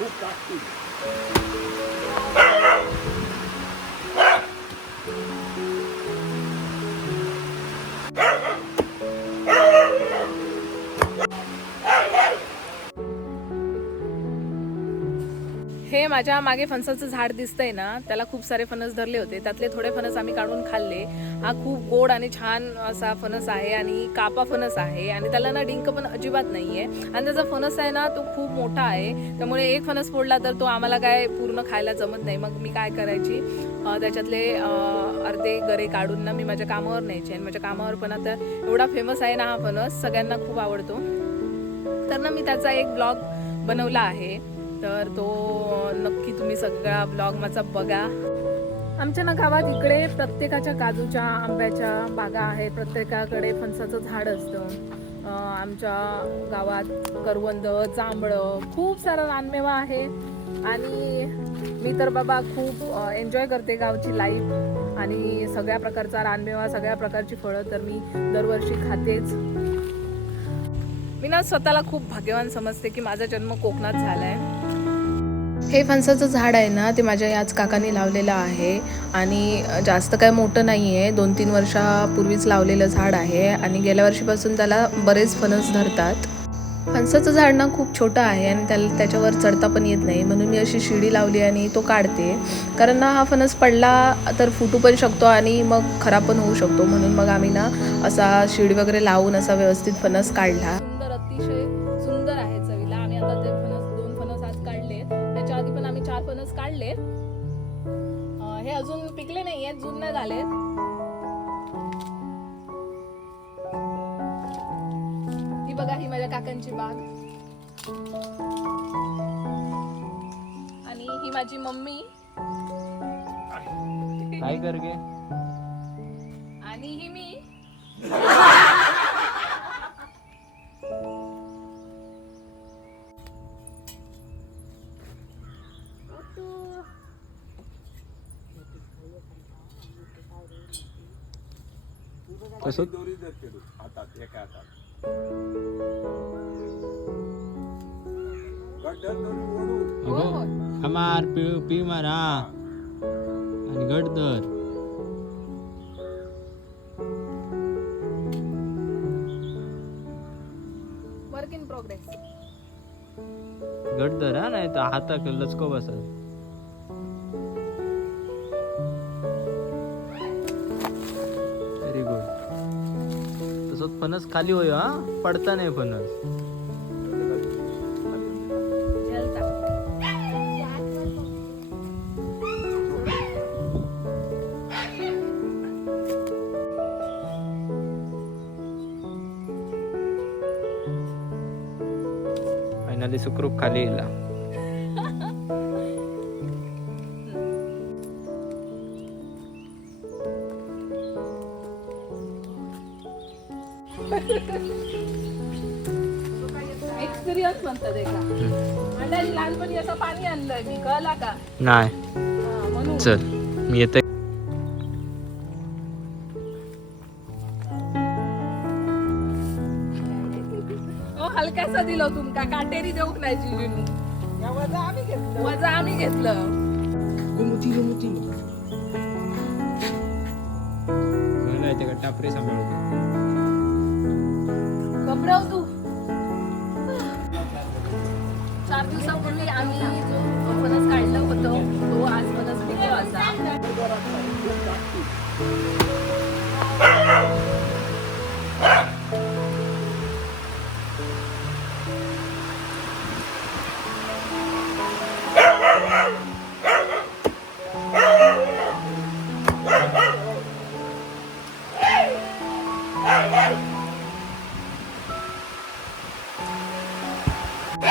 खूप टाकतील हे माझ्या मागे फणसाचं झाड दिसतंय ना त्याला खूप सारे फणस धरले होते. त्यातले थोडे फणस आम्ही काढून खाल्ले. हा खूप गोड आणि छान असा फणस आहे आणि कापा फणस आहे आणि त्याला ना डिंक पण अजिबात नाही आहे आणि त्याचा फणस आहे ना तो खूप मोठा आहे. त्यामुळे एक फणस फोडला तर तो आम्हाला काय पूर्ण खायला जमत नाही. मग मी काय करायची? त्याच्यातले अर्धे गरे काढून ना मी माझ्या कामावर न्यायचे. आणि माझ्या कामावर पण आता एवढा फेमस आहे ना हा फणस सगळ्यांना खूप आवडतो. तर ना मी त्याचा एक ब्लॉग बनवला आहे. तर तो नक्की तुम्ही सगळा ब्लॉग माझा बघा. आमच्या ना गावात इकडे प्रत्येकाच्या काजूच्या आंब्याच्या बागा आहेत. प्रत्येकाकडे फणसाचं झाड असतं. आमच्या गावात करवंद जांभळं खूप सारा रानमेवा आहे. आणि मी तर बाबा खूप एन्जॉय करते गावची लाईफ आणि सगळ्या प्रकारचा रानमेवा सगळ्या प्रकारची फळं तर मी दरवर्षी खातेच. मी ना स्वतःला खूप भाग्यवान समजते की माझा जन्म कोकणात झाला आहे हे फणसाचं झाड आहे ना ते माझ्या याच काकांनी लावलेलं आहे. आणि जास्त काय मोठं नाही आहे दोन तीन वर्षापूर्वीच लावलेलं झाड आहे. आणि गेल्या वर्षीपासून त्याला बरेच फणस धरतात. फणसाचं झाड ना खूप छोटं आहे आणि त्याला त्याच्यावर चढता पण येत नाही. म्हणून मी अशी शिडी लावली आणि तो काढते. कारण ना हा फणस पडला तर फुटू पण शकतो आणि मग खराब पण होऊ शकतो. म्हणून मग आम्ही ना असा शिडी वगैरे लावून असा व्यवस्थित फणस काढला. सुंदर अतिशय सुंदर आहे. फणस काढले. हे अजून पिकले नाही आहेत जून नाही झालेत ही बघा ही माझ्या काकांची बाग. आणि ही माझी मम्मी. काय कर गे? आणि ही मी. कसं दोरी धरते तू हातात एका हातात. गड्ड्यात दोरी ओढून हो, हो. अगो हमार पी पी मारा. आणि घट धर. वर्क इन प्रोग्रेस घट धर हा नाही तर हातात लचको बसत फणस खाली होय हा? पडता नाही फणस. फायनली सुखरूप खाली येला. एक्सपिरियन्स म्हणतात एका. लहानपणी असं पाणी आणलंय मी कळला का? नाही. हा, म्हणून. चल मी येते. ओ हलकासा दिलो तुमका. काटेरी देऊक नाही जिजून वजा आम्ही घेतलं. वजा आम्ही घेतलं. येते का टापरे सांभाळतो घबराव तू. चार दिवसापूर्वी आम्ही Good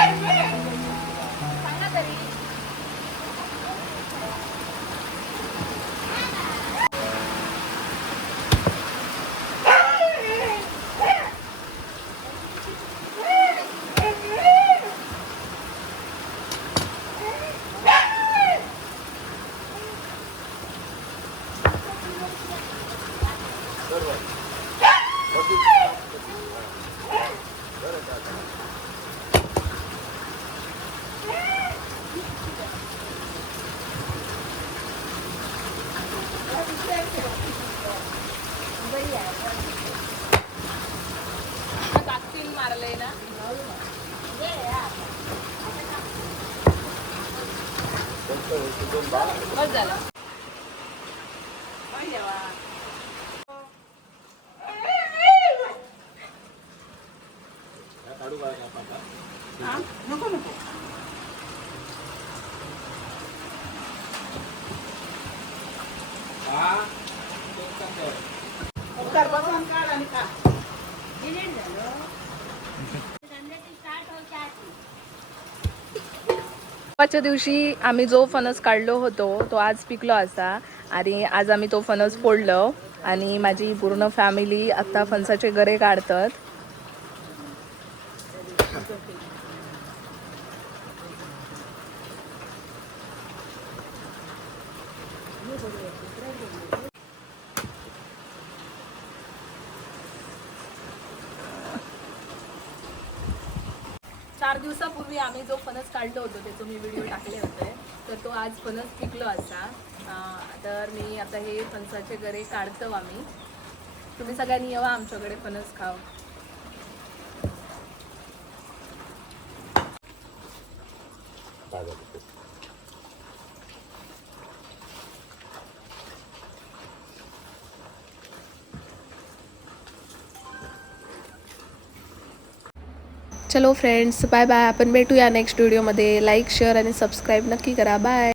one. Ah, no conozco. Ah, ¿qué está haciendo? Buscar, vamos. पाचच्या दिवशी आम्ही जो फणस काढलो होतो तो आज पिकलो असा. आणि आज आम्ही तो फणस फोडलो आणि माझी पूर्ण फॅमिली आत्ता फणसाचे गरे काढतात. चार दिवसापूर्वी आम्ही जो फणस काढलो होतो त्याचं मी व्हिडिओ टाकले होते. तर तो आज फणस पिकलो असा. तर मी आता हे फणसाचे गरे काढतो आम्ही. तुम्ही सगळ्यांनी येवा आमच्याकडे फणस खाव. चलो फ्रेंड्स बाय बाय आपण भेटूया नेक्स्ट व्हिडिओमध्ये लाईक शेअर आणि सबस्क्राईब नक्की करा. बाय